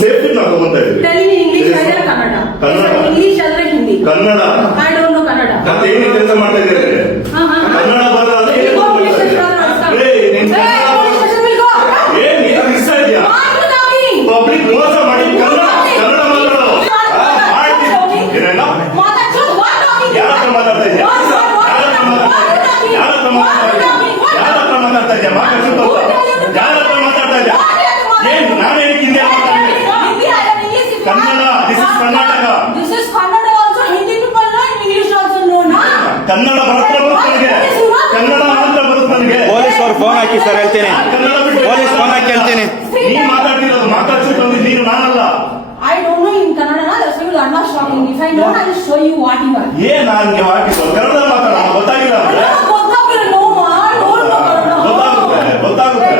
Safety ನಾವು ತಗೊಂತಾ ಇದ್ದೀವಿ. Tell me English or Kannada? Kannada. English or Hindi? Kannada. I don't know Kannada. ಮತ್ತೆ ಏನು ಕೆಲಸ ಮಾಡ್ತಾ ಇದ್ದೀರಿ? ಕನ್ನಡ ಬರಲ್ಲ ಅಂದ್ರೆ ಏನು Police station will go. ಏನ್ ನೀನು ಇಷ್ಟ ಇದೆಯಾ? ಪಬ್ಲಿಕ್ ಮೋಸ ಮಾಡಿ ಕನ್ನಡ ಮಾತಾಡೋ ಏನೇನೋ ಯಾರ ಹತ್ರ ಮಾತಾಡ್ತಾ ಇದೆಯಾ? ಯಾರ ಹತ್ರ ಮಾತಾಡ್ತಾ ಇದೆಯಾ? ಯಾರ ಹತ್ರ ಮಾತಾಡ್ತಾ ಇದೆಯಾ? ಏನ್ ನಾನು ಏನಕ್ಕೆ ಹಿಂದಿ ಕನ್ನಡ. This is Karnataka. ಕನ್ನಡ ಮಾತ್ರ ಬರುತ್ತೆ ನನಗೆ. ಕನ್ನಡ ಮಾತ್ರ ಬರುತ್ತೆ ನನಗೆ. ಪೊಲೀಸ್ ಅವ್ರು ಫೋನ್ ಹಾಕಿ ಸರ್ ಹೇಳ್ತೇನೆ. ಕನ್ನಡ ಪೊಲೀಸ್ ಫೋನ್ ಹಾಕಿ ಹೇಳ್ತೇನೆ. ನೀನ್ ಮಾತಾಡ್ತಿರೋದು ಮಾತಾಡ್ಸಿಟ್ಟು ನೀನು ನಾನಲ್ಲ. I don't know in Kannada, that's why you are not talking. If I know, I will show you what you are. ಏನ್ ನಾನು ಹಾಕಿದ್ದು ಕನ್ನಡ ಮಾತಾಡ ಗೊತ್ತಾಗಿಲ್ಲ ಅಂದ್ರೆ ಗೊತ್ತಾಗುತ್ತೆ.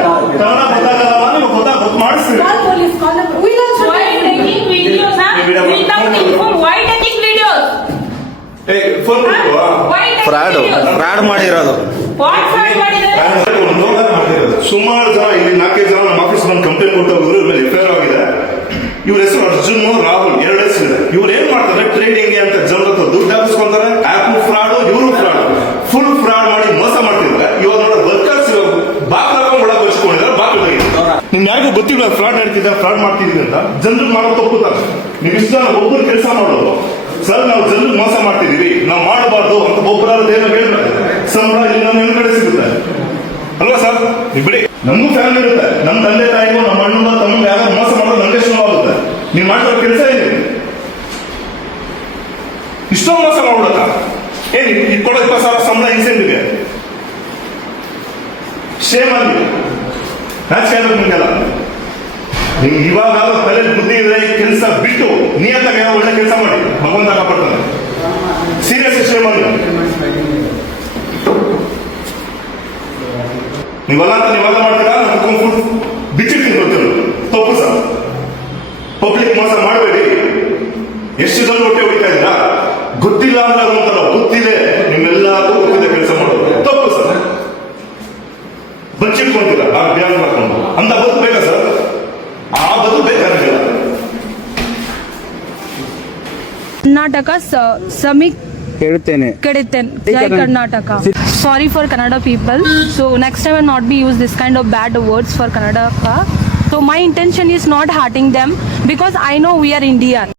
ಕನ್ನಡ ಗೊತ್ತಾಗಲ್ಲ ನೀವು ಗೊತ್ತು ಮಾಡಿಸ್ತೀವಿ. Call police, call the we will show Why you. taking videos, huh? Without info, why taking videos? Phone Why taking fraud videos? Fraud ಮಾಡಿರೋದು. What fraud ಮಾಡಿದ್ದಾರೆ? ಸುಮಾರು ಜನ ಇಲ್ಲಿ 4 ಜನ ನಮ್ಮ ಆಫೀಸ್ ಬಂದು ಕಂಪ್ಲೇಂಟ್ ಕೊಟ್ಟು ಹೋಗಿದ್ರು. ಇವ್ರ ಮೇಲೆ ಎಫ್ಐಆರ್ ಆಗಿದೆ. ಇವ್ರ ಹೆಸರು ಅರ್ಜುನ್, ರಾಹುಲ್, 2 ಹೆಸರು. ಇವ್ರು ಏನ್ ಮಾಡ್ತಾರೆ, ಟ್ರೇಡಿಂಗ್ ಅಂತ ಜನರ ಹತ್ರ ದುಡ್ಡು ಹಾಕಿಸ್ಕೊಂತಾರೆ. ಆಪ್ ಫ್ರಾಡ್, ಇವರು ಫ್ರಾಡ್, ಫುಲ್ ಫ್ರಾಡ್ ಮಾಡಿ ಮೋಸ ಮಾಡ್ತಿದ್ದಾರೆ. ಇವಾಗ ನೋಡ ವರ್ಕರ್ಸ್ ಬಾಕ್ಲ ಹಾಕೊಂಡು ಒಳಗೆ ಬರ್ಸ್ಕೊಂಡಿದ್ದಾರೆ. ಬಾಕ್ಲ ನಿಮ್ಗೆ ಯಾರಿಗೂ ಗೊತ್ತಿಲ್ಲ ಫ್ರಾಡ್ ನಡೀತಿದೆ, ಫ್ರಾಡ್ ಮಾಡ್ತಿದೀವಿ ಅಂತ. ಜನರಿಗೆ ಮಾಡೋ ತಪ್ಪುತ್ತಾರೆ. ನೀವು ಇಷ್ಟ ಒಬ್ಬರು ಕೆಲಸ ಮಾಡೋದು ಸರ್, ನಾವು ಜನರಿಗೆ ಮೋಸ ಮಾಡ್ತಿದೀವಿ, ನಾವು ಮಾಡಬಾರ್ದು ಅಂತ ಒಬ್ಬರಾದ್ರು ಏನೋ ಹೇಳ್ಬೇಕು. ಸಂಬಳ ಇಲ್ಲಿ ನಮ್ಮ ಹೆಣ್ಣು ಕಡೆ ಸಿಗುತ್ತೆ ಅಲ್ವಾ ಸರ್? ನೀವು ಬಿಡಿ, ನಮಗೂ ಫ್ಯಾಮಿಲಿ ಇರುತ್ತೆ. ನಮ್ಮ ತಂದೆ ತಾಯಿಗೂ ನಮ್ಮ ಅಣ್ಣ ತಮ್ಮ ಯಾರು ಮೋಸ ಮಾಡೋದು ನಮಗೆ ಆಗುತ್ತೆ. ನೀವು ಮಾಡಿರೋ ಕೆಲಸ ಏನಿದೆ? ಇಷ್ಟೊಂದು ಮೋಸ ಮಾಡ್ಬಿಡತ್ತ? ಏನ್ ಇಟ್ಕೊಳ್ಳೋ 20,000 ಸಂಬಳ ಇನ್ಸೆಂಟಿವ್ಗೆ ಶೇಮ್ ಆಗಿದೆ. ನಾಚಿಕೆ ಆಗ್ಬೇಕು ನಿಮ್ಗೆಲ್ಲ. ನಿಮ್ಗೆ ಇವಾಗ ತಲೆ ಬುದ್ಧಿ ಇದ್ರೆ ಕೆಲಸ ಬಿಟ್ಟು ನಿಯತ್ತಾಗ ಏನೋ ಒಳ್ಳೆ ಕೆಲಸ ಮಾಡಿ, ಭಗವಂತ ಕಾಪಾಡ್ತಾನೆ. ಸೀರಿಯಸ್ ಶೇಮ್ ಆಗಿದೆ. ನೀವಲ್ಲ ಅಂತ ನೀವೆಲ್ಲ ಮಾಡ್ತೀರಾ, ನಾನು ಬಿಚ್ಚಿಡ್ತೀನಿ ಗೊತ್ತಿಲ್ಲ. ತಪ್ಪು ಸರ್. ಪಬ್ಲಿಕ್ ಮೋಸ ಮಾಡಬೇಡಿ. ಎಷ್ಟು ಜನ ಹೊಟ್ಟೆ ಹೊಡಿತಾ ಇದ್ದೀರಾ? ಗೊತ್ತಿಲ್ಲ ಅಂದ್ರೆ ಒಂಥರ ಗೊತ್ತಿದೆ, ನಿಮ್ಮೆಲ್ಲರಿಗೂ ಗೊತ್ತಿದೆ ಕೆಲಸ ಮಾಡೋದು. ತಪ್ಪು ಸರ್. ಬಚ್ಚಿಟ್ಕೊಂತೀರ ಆ ಬ್ಯಾನ್ ಮಾಡ್ಕೊಂಡು ಅಂತ ಬದುಕಬೇಕಾ ಸರ್? ಆ ಬದುಕು ಬೇಕಾಗಿಲ್ಲ. ಕರ್ನಾಟಕ ಸಮೀಕ್ ಹೇಳ್ತೇನೆ. Jai Karnataka. Sorry for Kannada people. So next time I will not be use this kind of bad words for Kannada. So my intention is not hurting them because I know we are Indian.